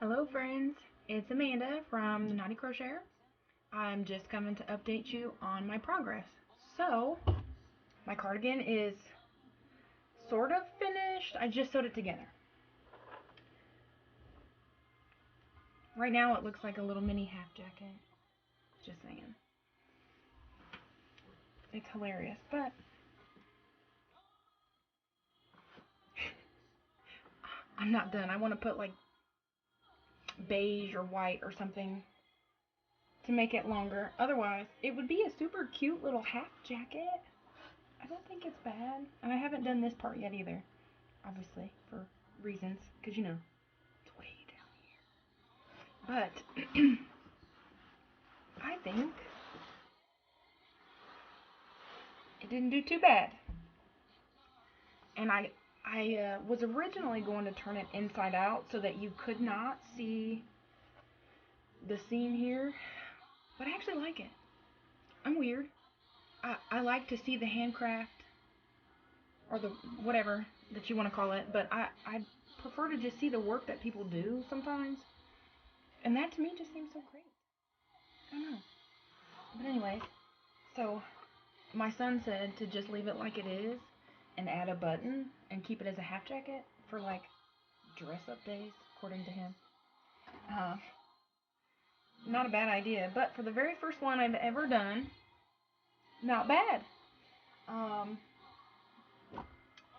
Hello friends, it's Amanda from the Naughty Crocheter. I'm just coming to update you on my progress. So, my cardigan is sort of finished. I just sewed it together. Right now it looks like a little mini half jacket. Just saying. It's hilarious, but I'm not done. I want to put like beige or white or something to make it longer. Otherwise, it would be a super cute little half jacket. I don't think it's bad. And I haven't done this part yet either, obviously, for reasons, because you know, it's way down here. But I think it didn't do too bad. And I was originally going to turn it inside out so that you could not see the seam here, but I actually like it. I'm weird. I like to see the handcraft, or the whatever that you want to call it, but I prefer to just see the work that people do sometimes, and that to me just seems so great. I don't know. But anyway, so my son said to just leave it like it is and add a button and keep it as a half jacket for like dress up days, according to him. Uh, Not a bad idea, but for the very first one I've ever done, not bad. Um,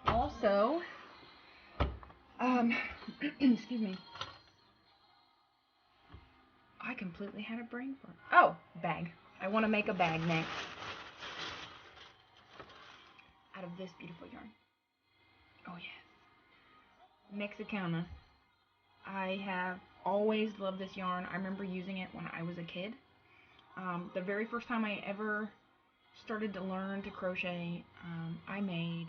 Also, excuse me, I completely had a brain fart. Oh, bag. I want to make a bag next out of this beautiful yarn. Oh yes, Mexicana. I have always loved this yarn. I remember using it when I was a kid. The very first time I ever started to learn to crochet, I made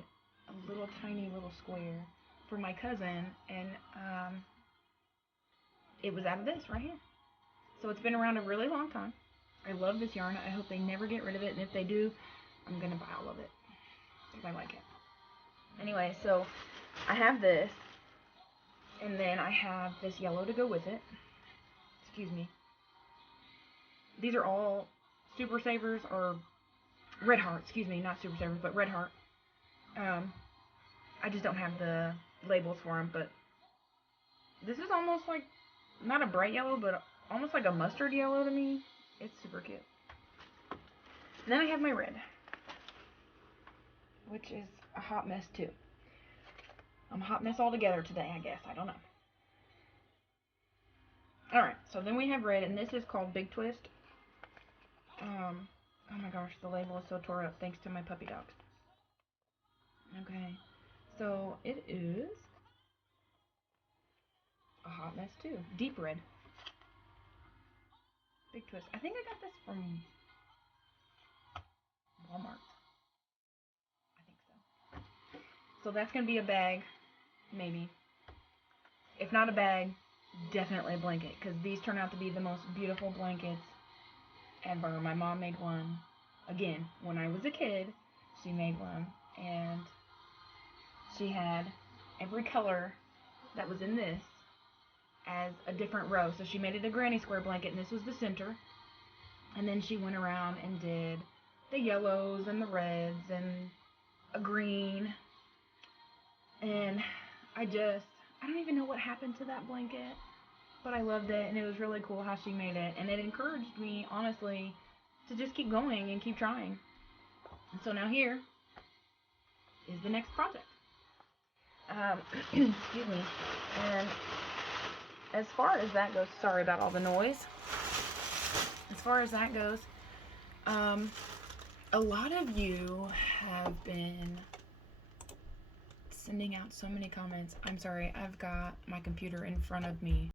a little tiny little square for my cousin, and it was out of this right here. So it's been around a really long time. I love this yarn. I hope they never get rid of it, and if they do, I'm gonna buy all of it because I like it. Anyway, so I have this, and then I have this yellow to go with it. Excuse me. These are all Super Savers, or Red Heart, excuse me, not Super Savers, but Red Heart. I just don't have the labels for them, but this is almost like, not a bright yellow, but almost like a mustard yellow to me. It's super cute. And then I have my red, which is a hot mess too. I'm a hot mess altogether today, I guess. I don't know. Alright, so then we have red, and this is called Big Twist. Oh my gosh, the label is so tore up thanks to my puppy dogs. Okay, so it is a hot mess too. Deep red. Big Twist. I think I got this from Walmart. I think so. So that's going to be a bag, maybe. If not a bag, definitely a blanket, because these turn out to be the most beautiful blankets ever. My mom made one. Again, when I was a kid, she made one, and she had every color that was in this as a different row. So she made it a granny square blanket, and this was the center. And then she went around and did the yellows and the reds and a green. And I don't even know what happened to that blanket, but I loved it, and it was really cool how she made it. And it encouraged me, honestly, to just keep going and keep trying. And so now here is the next project. Excuse me. And as far as that goes, sorry about all the noise. As far as that goes, a lot of you have been sending out so many comments. I'm sorry, I've got my computer in front of me.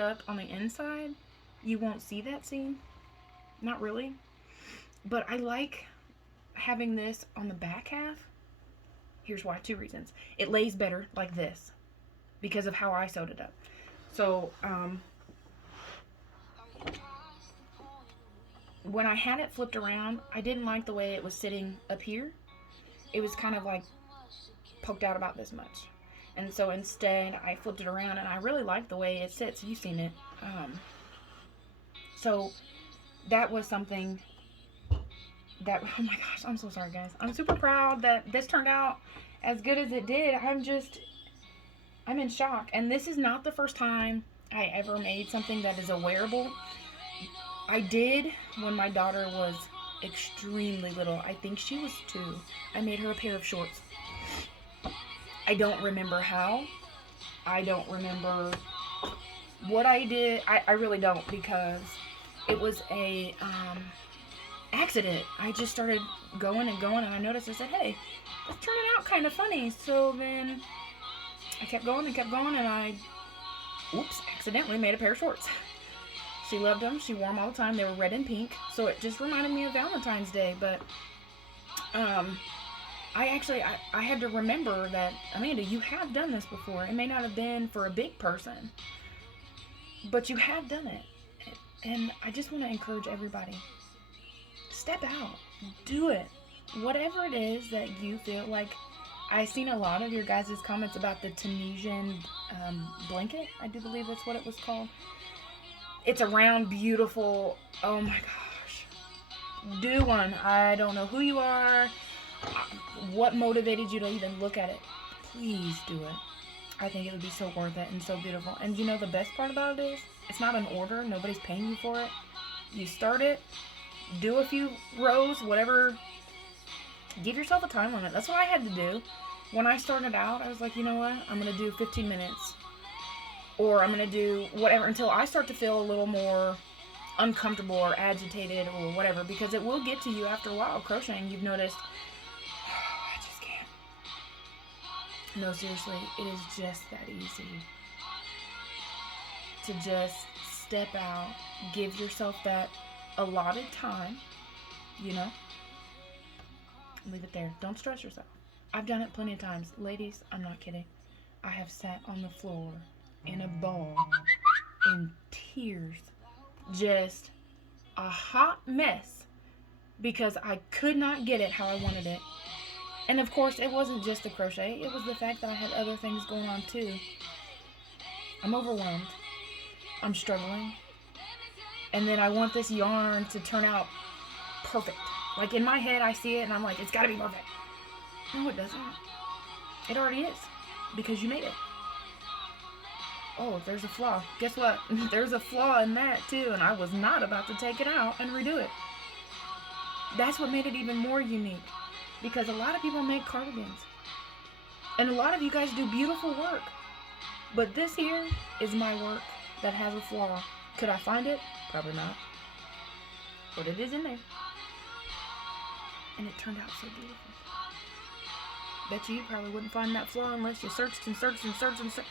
up on the inside, you won't see that seam. Not really. But I like having this on the back half. Here's why, 2 reasons. It lays better like this because of how I sewed it up. So, when I had it flipped around, I didn't like the way it was sitting up here. It was kind of like poked out about this much. And so instead, I flipped it around, and I really like the way it sits. You've seen it. So that was something that, oh my gosh, I'm so sorry, guys. I'm super proud that this turned out as good as it did. I'm in shock. And this is not the first time I ever made something that is a wearable. I did when my daughter was extremely little. I think she was 2. I made her a pair of shorts. I don't remember how. I don't remember what I did. I really don't, because it was a accident. I just started going and going, and I noticed, I said, hey, it's turning out kind of funny. So then I kept going and kept going, and I, accidentally made a pair of shorts. She loved them. She wore them all the time. They were red and pink. So it just reminded me of Valentine's Day. But I had to remember that, Amanda, you have done this before. It may not have been for a big person, but you have done it. And I just want to encourage everybody. Step out. Do it. Whatever it is that you feel like. I've seen a lot of your guys' comments about the Tunisian blanket. I do believe that's what it was called. It's a round, beautiful, oh my gosh. Do one. I don't know who you are, what motivated you to even look at it. Please do it. I think it would be so worth it and so beautiful. And you know the best part about it is, it's not an order. Nobody's paying you for it. You start it, do a few rows, whatever. Give yourself a time limit. That's what I had to do. When I started out, I was like, you know what? I'm going to do 15 minutes. Or I'm going to do whatever until I start to feel a little more uncomfortable or agitated or whatever. Because it will get to you after a while. Crocheting, you've noticed, I just can't. No, seriously, it is just that easy. To just step out, give yourself that allotted time, you know. Leave it there. Don't stress yourself. I've done it plenty of times. Ladies, I'm not kidding. I have sat on the floor in a ball, in tears, just a hot mess, because I could not get it how I wanted it. And of course, it wasn't just the crochet. It was the fact that I had other things going on too. I'm overwhelmed. I'm struggling. And then I want this yarn to turn out perfect. Like in my head, I see it and I'm like, it's gotta be perfect. No, it doesn't. It already is. Because you made it. Oh, there's a flaw. Guess what? There's a flaw in that too, and I was not about to take it out and redo it. That's what made it even more unique. Because a lot of people make cardigans. And a lot of you guys do beautiful work. But this here is my work that has a flaw. Could I find it? Probably not. But it is in there. And it turned out so beautiful. Bet you probably wouldn't find that flaw unless you searched and searched and searched and searched.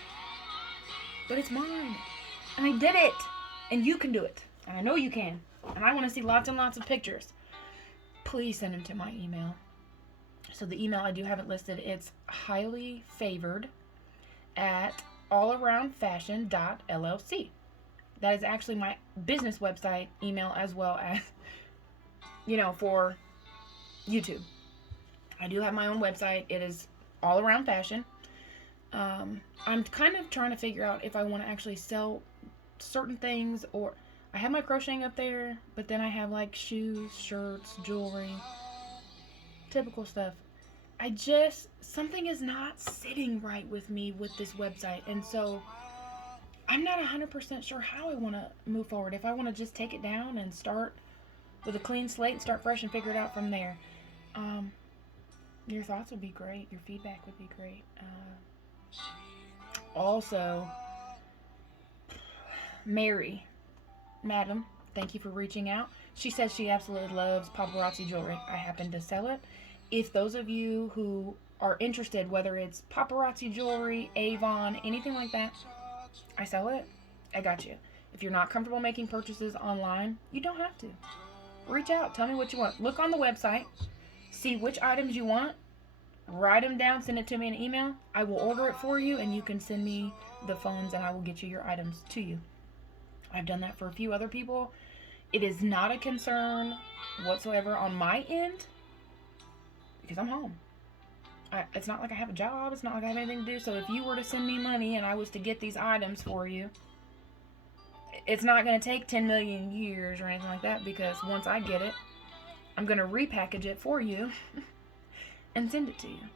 But it's mine. And I did it. And you can do it. And I know you can. And I want to see lots and lots of pictures. Please send them to my email. So the email, I do have it listed. It's highlyyfavored@allaroundfashion.llc. That is actually my business website email, as well as, for YouTube. I do have my own website. It is All Around Fashion. I'm kind of trying to figure out if I want to actually sell certain things, or I have my crocheting up there, but then I have like shoes, shirts, jewelry, typical stuff. Something is not sitting right with me with this website, and so I'm not 100% sure how I want to move forward. If I want to just take it down and start with a clean slate and start fresh and figure it out from there. Your thoughts would be great. Your feedback would be great. Also, Mary, madam, thank you for reaching out. She says she absolutely loves paparazzi jewelry. I happen to sell it. If those of you who are interested, whether it's paparazzi jewelry, Avon, anything like that, I sell it. I got you. If you're not comfortable making purchases online, you don't have to. Reach out. Tell me what you want. Look on the website. See which items you want. Write them down. Send it to me in an email. I will order it for you, and you can send me the funds, and I will get you your items to you. I've done that for a few other people. It is not a concern whatsoever on my end because I'm home. It's not like I have a job. It's not like I have anything to do. So if you were to send me money and I was to get these items for you, it's not going to take 10 million years or anything like that, because once I get it, I'm going to repackage it for you and send it to you.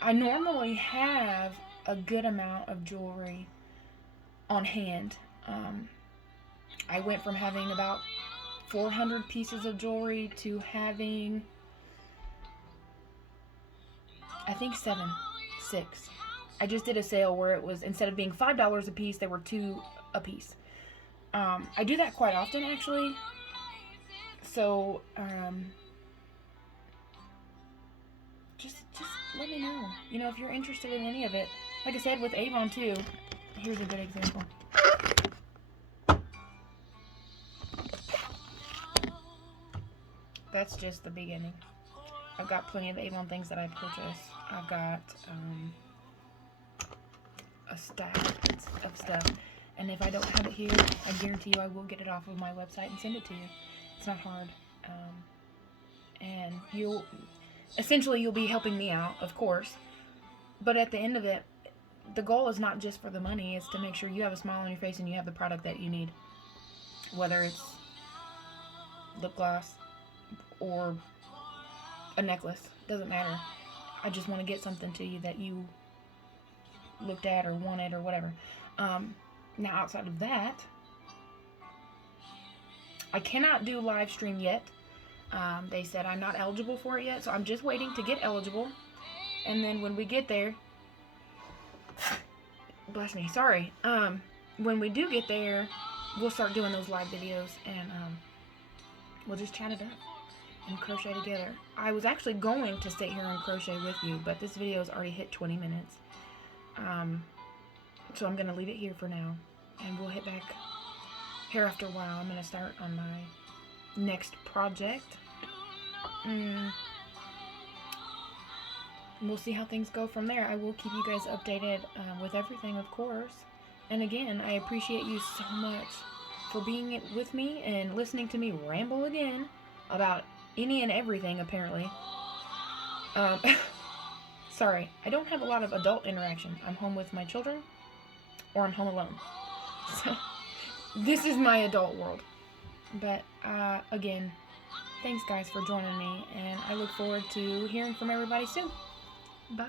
I normally have a good amount of jewelry on hand. I went from having about 400 pieces of jewelry to having, I think 6. I just did a sale where it was, instead of being $5 a piece, they were $2 a piece. I do that quite often, actually. So, just let me know. You know, if you're interested in any of it. Like I said, with Avon too. Here's a good example. That's just the beginning. I've got plenty of Avon things that I purchased. I've got a stack of stuff. And if I don't have it here, I guarantee you I will get it off of my website and send it to you. It's not hard. And you'll be helping me out, of course. But at the end of it, the goal is not just for the money. It's to make sure you have a smile on your face and you have the product that you need. Whether it's lip gloss or a necklace, doesn't matter. I just want to get something to you that you looked at or wanted or whatever. Now, outside of that, I cannot do live stream yet. They said I'm not eligible for it yet, so I'm just waiting to get eligible. And then when we get there, bless me, sorry. When we do get there, we'll start doing those live videos, and we'll just chat it up and crochet together. I was actually going to sit here and crochet with you, but this video has already hit 20 minutes. So I'm going to leave it here for now, and we'll hit back here after a while. I'm going to start on my next project. We'll see how things go from there. I will keep you guys updated with everything, of course. And again, I appreciate you so much for being with me and listening to me ramble again about any and everything, apparently. Sorry, I don't have a lot of adult interaction. I'm home with my children, or I'm home alone. So, this is my adult world. But, again, thanks guys for joining me, and I look forward to hearing from everybody soon. Bye.